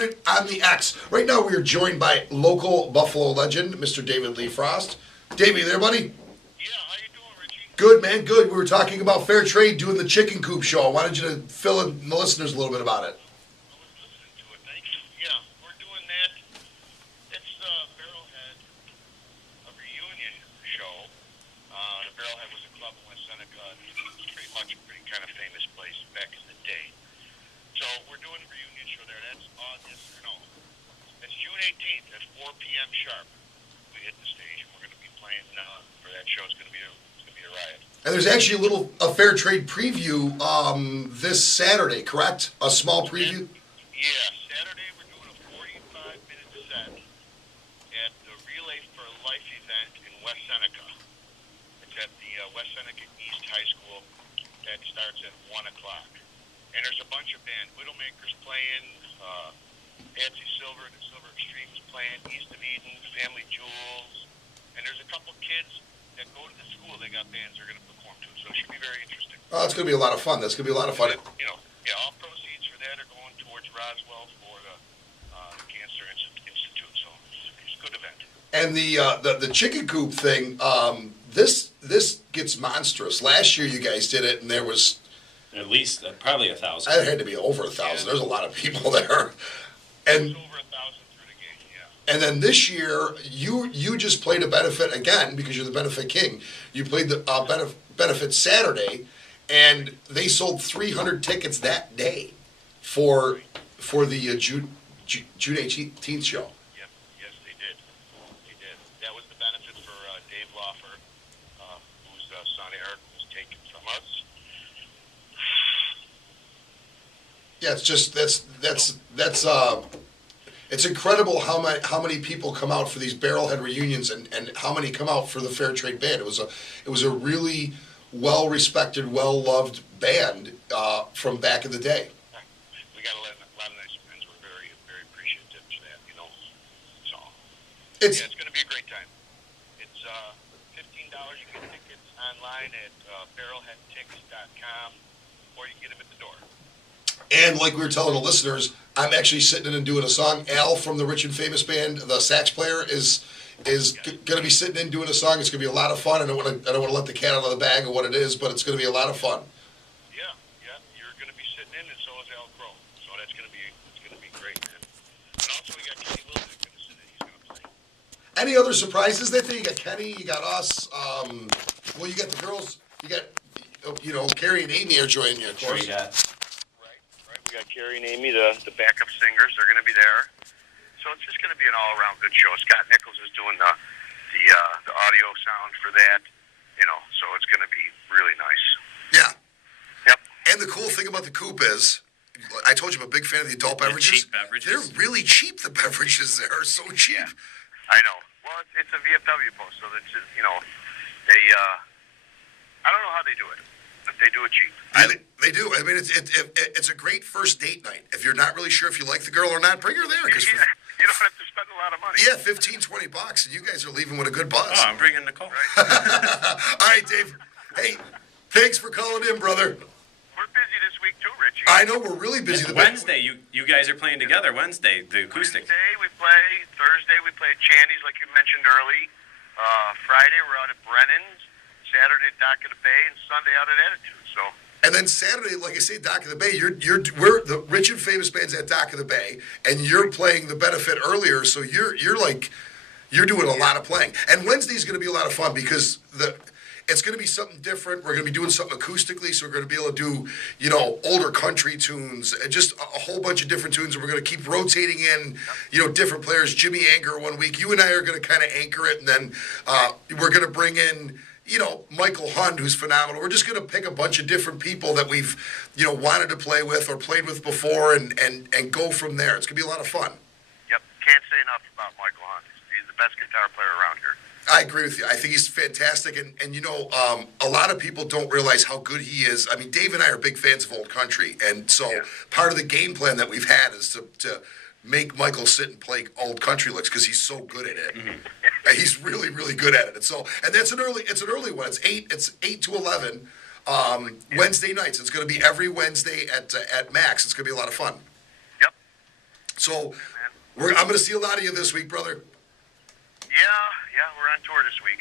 heard it on the X. Right now we are joined by local Buffalo legend, Mr. David Lee Frost. Davey, there, buddy? Yeah, how you doing, Richie? Good, man, good. We were talking about fair trade doing the chicken coop show. I wanted you to fill in the listeners a little bit about it. I was listening to it. Thanks. Yeah, we're doing that. It's the Barrelhead, a reunion show. The Barrelhead was a club in West Seneca. It was pretty much a pretty kind of famous place back in the day. So we're doing a reunion show there. That's it's June 18th at 4 p.m. sharp. We hit the stage, and we're going to be playing for that show. It's going to be a riot. And there's actually a fair trade preview this Saturday, correct? A small preview? Yeah, Saturday we're doing a 45-minute set at the Relay for Life event in West Seneca. It's at the West Seneca East High School. That starts at 1 o'clock. And there's a bunch of bands. Widowmakers playing, Patsy Silver and the Silver Extremes playing, East of Eden, Family Jewels. And there's a couple kids that go to the school. They got bands they're going to perform to. So it should be very interesting. Oh, it's going to be a lot of fun. That's going to be a lot of fun. All proceeds for that are going towards Roswell for the Cancer Institute. So it's a good event. And the chicken coop thing, this gets monstrous. Last year you guys did it, and there was at least probably 1,000. It had to be over 1,000. Yeah. There's a lot of people there. And it was over 1,000 through the gate, yeah. And then this year, you just played a benefit again because you're the benefit king. You played the benefit Saturday, and they sold 300 tickets that day for the June 18th show. Yes, they did. That was the benefit for Dave Loffer, whose son Eric was taken from us. Yeah, it's just it's incredible how many people come out for these Barrelhead reunions and how many come out for the Fair Trade Band. It was a really well respected, well loved band from back in the day. We got a lot of nice friends. We're very, very appreciative to that. So it's going to be a great time. It's $15. You can get tickets online at barrelheadtickets.com, or you can get them at the door. And like we were telling the listeners, I'm actually sitting in and doing a song. Al from the Rich and Famous Band, the sax player, is going to be sitting in doing a song. It's going to be a lot of fun. I don't want to let the cat out of the bag of what it is, but it's going to be a lot of fun. Yeah, you're going to be sitting in, and so is Al Crow. So it's going to be great, man. And also we got Kenny Wilson going to sit in. He's going to play. Any other surprises that day? You got Kenny, you got us. You got the girls. You got Carrie and Amy are joining you, of course. Right. We got Carrie and Amy, the backup singers. They're going to be there. So it's just going to be an all-around good show. Scott Nichols is doing the audio sound for that. So it's going to be really nice. Yeah. Yep. And the cool thing about the coop is, I told you I'm a big fan of the adult beverages. Cheap beverages. They're really cheap. The beverages there are so cheap. Yeah. I know. Well, it's a VFW post, so that's just, they. I don't know how they do it. But they do it cheap. They do. I mean, it's a great first date night. If you're not really sure if you like the girl or not, bring her there. You don't have to spend a lot of money. Yeah, $15-$20, and you guys are leaving with a good buzz. Oh, I'm bringing Nicole. Right. All right, Dave. Hey, thanks for calling in, brother. We're busy this week too, Richie. I know we're really busy. Wednesday, you guys are playing together. Wednesday, the acoustic. Wednesday we play. Thursday we play at Chandy's, like you mentioned early. Friday we're out at Brennan's. Saturday at Dock of the Bay, and Sunday out at Attitude. So. And then Saturday, like I say, Dock of the Bay. We're the Rich and Famous Band's at Dock of the Bay, and you're playing the benefit earlier. So you're doing a lot of playing. And Wednesday's going to be a lot of fun because it's going to be something different. We're going to be doing something acoustically, so we're going to be able to do older country tunes, and just a whole bunch of different tunes. And we're going to keep rotating in different players. Jimmy Anger one week. You and I are going to kind of anchor it, and then we're going to bring in. Michael Hund, who's phenomenal. We're just going to pick a bunch of different people that we've, wanted to play with or played with before and go from there. It's going to be a lot of fun. Yep. Can't say enough about Michael Hund. He's the best guitar player around here. I agree with you. I think he's fantastic. And a lot of people don't realize how good he is. I mean, Dave and I are big fans of old country. And so part of the game plan that we've had is to make Michael sit and play old country licks because he's so good at it. Mm-hmm. He's really, really good at it. And that's an early one. It's 8 to 11 Wednesday nights. It's going to be every Wednesday at Max. It's going to be a lot of fun. Yep. So I'm going to see a lot of you this week, brother. Yeah, we're on tour this week.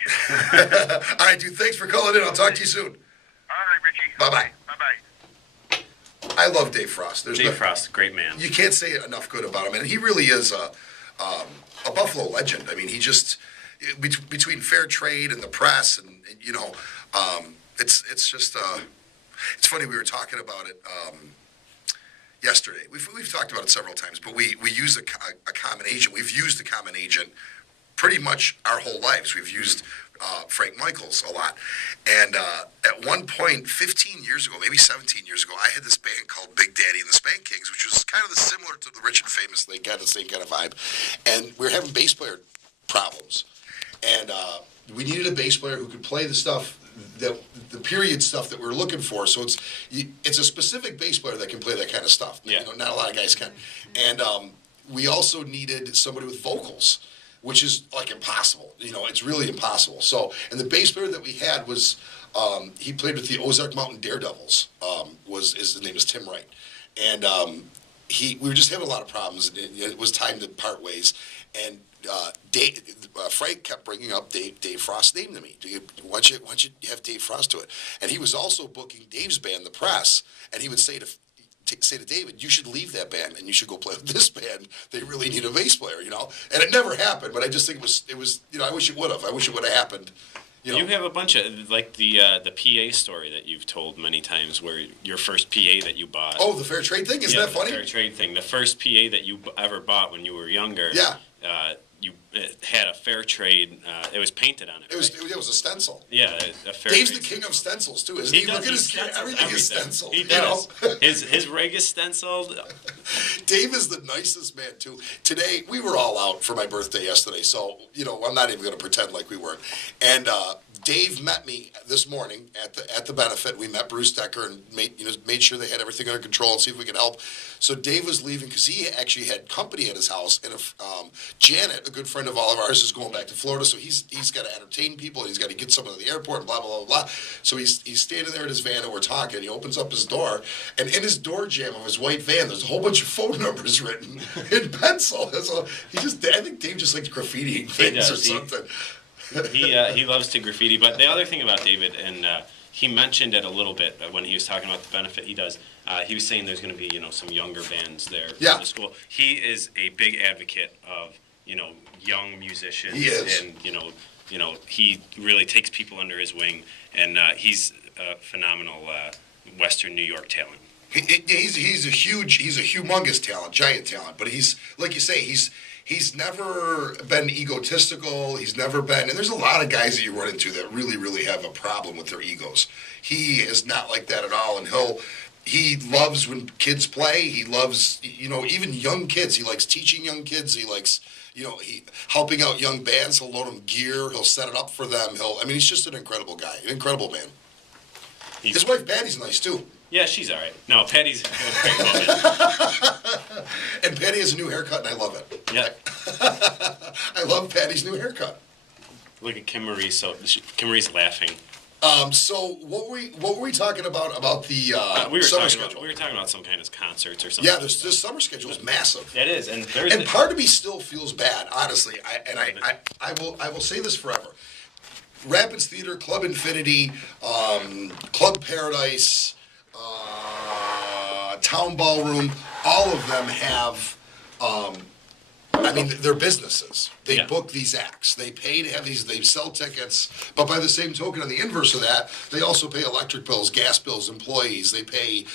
All right, dude. Thanks for calling in. I'll talk to you soon. All right, Richie. Bye-bye. Bye-bye. I love Dave Frost. Dave Frost, great man. You can't say enough good about him, and he really is a Buffalo legend. I mean, he just between fair trade and the press, and it's just it's funny. We were talking about it yesterday. We've talked about it several times, but we use a common agent. We've used a common agent pretty much our whole lives. We've used Frank Michaels a lot. And at one point, 15 years ago, maybe 17 years ago, I had this band called Big Daddy and the Spank Kings, which was kind of similar to the Rich and Famous. They got the same kind of vibe. And we were having bass player problems. And we needed a bass player who could play the stuff, the period stuff that we were looking for. So it's a specific bass player that can play that kind of stuff. Yeah. Not a lot of guys can. And we also needed somebody with vocals, which is like impossible. It's really impossible. So, and the bass player that we had was, he played with the Ozark Mountain Daredevils. His name is Tim Wright, and we were just having a lot of problems. It was time to part ways, and Frank kept bringing up Dave Frost's name to me. Why don't you have Dave Frost do it? And he was also booking Dave's band, The Press, and he would say to David, you should leave that band and you should go play with this band. They really need a bass player, And it never happened, but I just think it was I wish it would have. I wish it would have happened. You have a bunch of, like the PA story that you've told many times, where your first PA that you bought. Oh, the fair trade thing? Isn't that funny? The fair trade thing. The first PA that you ever bought when you were younger. Yeah. It had a fair trade. It was painted on it. It was a stencil. Yeah, a fair Dave's trade. the king of stencils too, isn't he? Look at his kid. Everything is stenciled. He does. His rig is stenciled. Dave is the nicest man too. Today we were all out for my birthday yesterday, so I'm not even going to pretend like we weren't. And Dave met me this morning at the benefit. We met Bruce Decker and made sure they had everything under control and see if we could help. So Dave was leaving because he actually had company at his house, and Janet, a good friend of all of ours, is going back to Florida, so he's got to entertain people, and he's got to get someone to the airport, and blah, blah, blah, blah. So he's standing there in his van, and we're talking. He opens up his door, and in his door jamb of his white van, there's a whole bunch of phone numbers written in pencil. So I think Dave just likes graffitiing things or something. He loves to graffiti. But the other thing about David, and he mentioned it a little bit when he was talking about the benefit he does. He was saying there's going to be some younger bands there in the school. He is a big advocate of young musicians. He is. And he really takes people under his wing, and he's a phenomenal Western New York talent. He's a humongous talent, giant talent. But he's, like you say, he's never been egotistical. He's never been, and there's a lot of guys that you run into that really, really have a problem with their egos. He is not like that at all, and he loves when kids play. He loves, even young kids. He likes teaching young kids. He likes, helping out young bands. He'll loan them gear. He'll set it up for them. He's just an incredible guy, an incredible man. His wife Patty's nice too. Yeah, she's all right. No, Patty's a great woman. And Patty has a new haircut, and I love it. Yeah. I love Patty's new haircut. Look at Kim Marie. Kim Marie's laughing. So what were we talking about the we summer schedule? We were talking about some kind of concerts or something. Yeah, this summer schedule is massive. It is, and part of me still feels bad, honestly. I will say this forever. Rapids Theater, Club Infinity, Club Paradise, Town Ballroom, all of them have. They're businesses. They book these acts. They pay to have these. They sell tickets. But by the same token, on the inverse of that, they also pay electric bills, gas bills, employees. They pay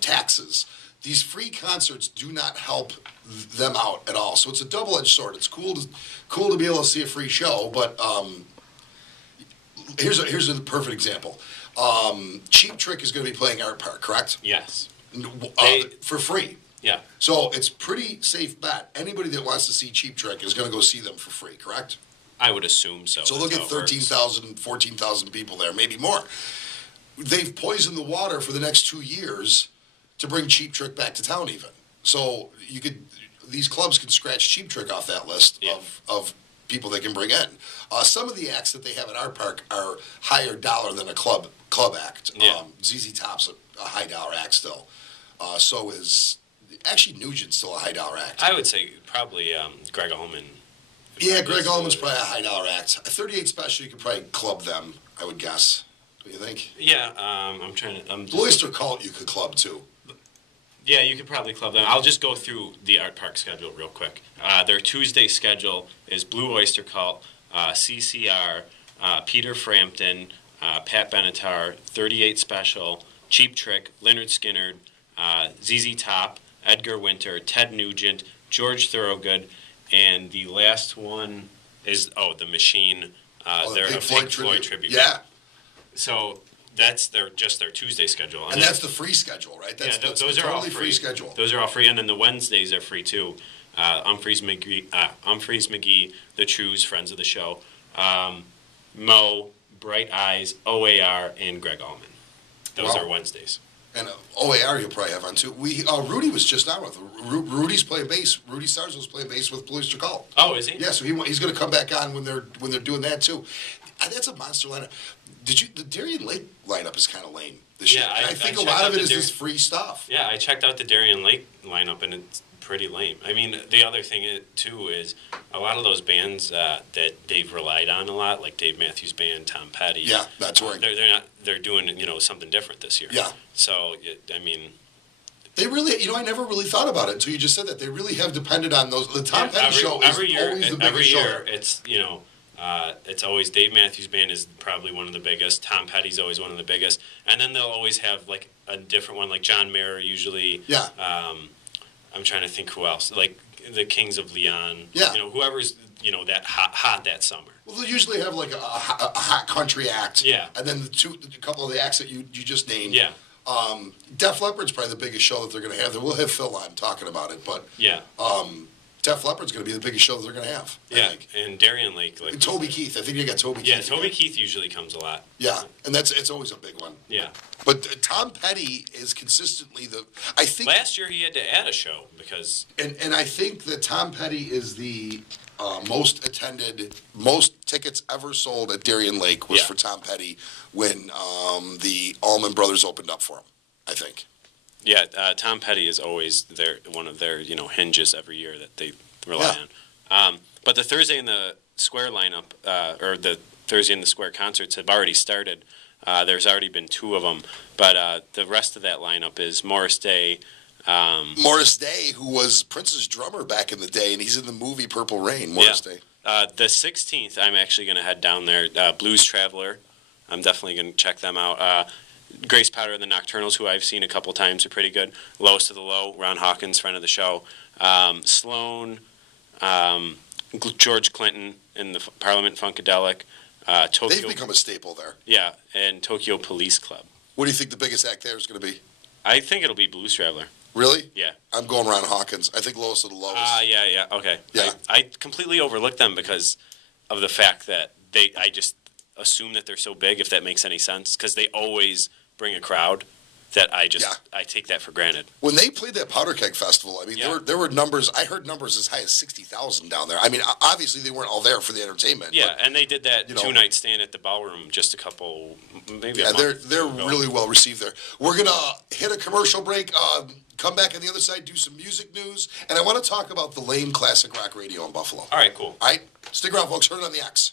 taxes. These free concerts do not help them out at all. So it's a double-edged sword. It's cool to be able to see a free show, but here's a perfect example. Cheap Trick is going to be playing Art Park, correct? Yes. For free. Yeah. So it's pretty safe bet. Anybody that wants to see Cheap Trick is going to go see them for free, correct? I would assume so. So look at 13,000, 14,000 people there, maybe more. They've poisoned the water for the next 2 years to bring Cheap Trick back to town even. So these clubs can scratch Cheap Trick off that list of people they can bring in. Some of the acts that they have at Art Park are higher dollar than a club act. Yeah. ZZ Top's a high dollar act still. So is actually Nugent's still a high dollar act. I would say probably Greg Allman. Yeah, Greg Allman's probably a high dollar act. A 38 Special, you could probably club them, I would guess. What do you think? Yeah, I'm trying to. Blue Oyster Cult, you could club too. Yeah, you could probably club them. I'll just go through the Art Park schedule real quick. Their Tuesday schedule is Blue Oyster Cult, CCR, Peter Frampton, Pat Benatar, 38 Special, Cheap Trick, Leonard Skinner, ZZ Top, Edgar Winter, Ted Nugent, George Thorogood, and the last one is, The Machine. They're a Pink Floyd tribute. Yeah. So that's their Tuesday schedule. And that's the free schedule, right? That's those are all free. Schedule. Those are all free, and then the Wednesdays are free too. Humphreys McGee, The Trues, friends of the show, Mo, Bright Eyes, OAR, and Greg Allman. Those are Wednesdays. And OAR you'll probably have on too. Rudy was just on with Rudy's playing bass. Rudy Stars was playing bass with Blue Oyster Cult. Oh, is he? Yeah, so he's going to come back on when they're doing that too. That's a monster lineup. The Darien Lake lineup is kind of lame this year. I think a lot of it is this free stuff. Yeah, I checked out the Darien Lake lineup and it's pretty lame. I mean, the other thing too is a lot of those bands that they've relied on a lot, like Dave Matthews Band, Tom Petty. Yeah, that's right. They're doing something different this year. Yeah. So I mean. They really, I never really thought about it until you just said that. They really have depended on those. The Tom Petty show is always the biggest show. Every year, it's always Dave Matthews Band is probably one of the biggest. Tom Petty's always one of the biggest, and then they'll always have like a different one, like John Mayer usually. Yeah. I'm trying to think who else, like the Kings of Leon. Yeah. Whoever's that hot that summer. Well, they'll usually have like a hot country act. Yeah. And then a couple of the acts that you just named. Yeah. Def Leppard's probably the biggest show that they're going to have. We'll have Phil on talking about it, but yeah. Def Leppard's going to be the biggest show that they're going to have. I think. And Darien Lake, and Toby Keith. I think you got Toby Keith. Yeah, Toby Keith usually comes a lot. Yeah, and it's always a big one. Yeah. But Tom Petty is consistently I think last year he had to add a show because. And I think that Tom Petty is the most attended, most tickets ever sold at Darien Lake was for Tom Petty when the Allman Brothers opened up for him, I think. Yeah, Tom Petty is always one of their hinges every year that they rely on. But the Thursday in the Square lineup, or the Thursday in the Square concerts have already started. There's already been 2 of them, but the rest of that lineup is Morris Day. Morris Day, who was Prince's drummer back in the day, and he's in the movie Purple Rain. Morris Day. The 16th, I'm actually going to head down there. Blues Traveler, I'm definitely going to check them out. Grace Powder and the Nocturnals, who I've seen a couple times, are pretty good. Lowest of the Low, Ron Hawkins, friend of the show. Sloan, George Clinton in the Parliament Funkadelic. Tokyo. They've become a staple there. Yeah, and Tokyo Police Club. What do you think the biggest act there is going to be? I think it'll be Blues Traveler. Really? Yeah. I'm going Ron Hawkins. I think Lowest of the Lows. Yeah, okay. Yeah. I completely overlooked them because of the fact that I just assume that they're so big, if that makes any sense, because they always bring a crowd that I take that for granted. When they played that Powder Keg Festival, I mean, there were numbers. I heard numbers as high as 60,000 down there. I mean, obviously they weren't all there for the entertainment. Yeah, and they did that 2-night stand at the Ballroom just a couple, maybe. Yeah, they're really well received there. We're gonna hit a commercial break. Come back on the other side, do some music news, and I want to talk about the Lane Classic Rock Radio in Buffalo. All right, cool. All right, stick around, folks. Heard it on the X.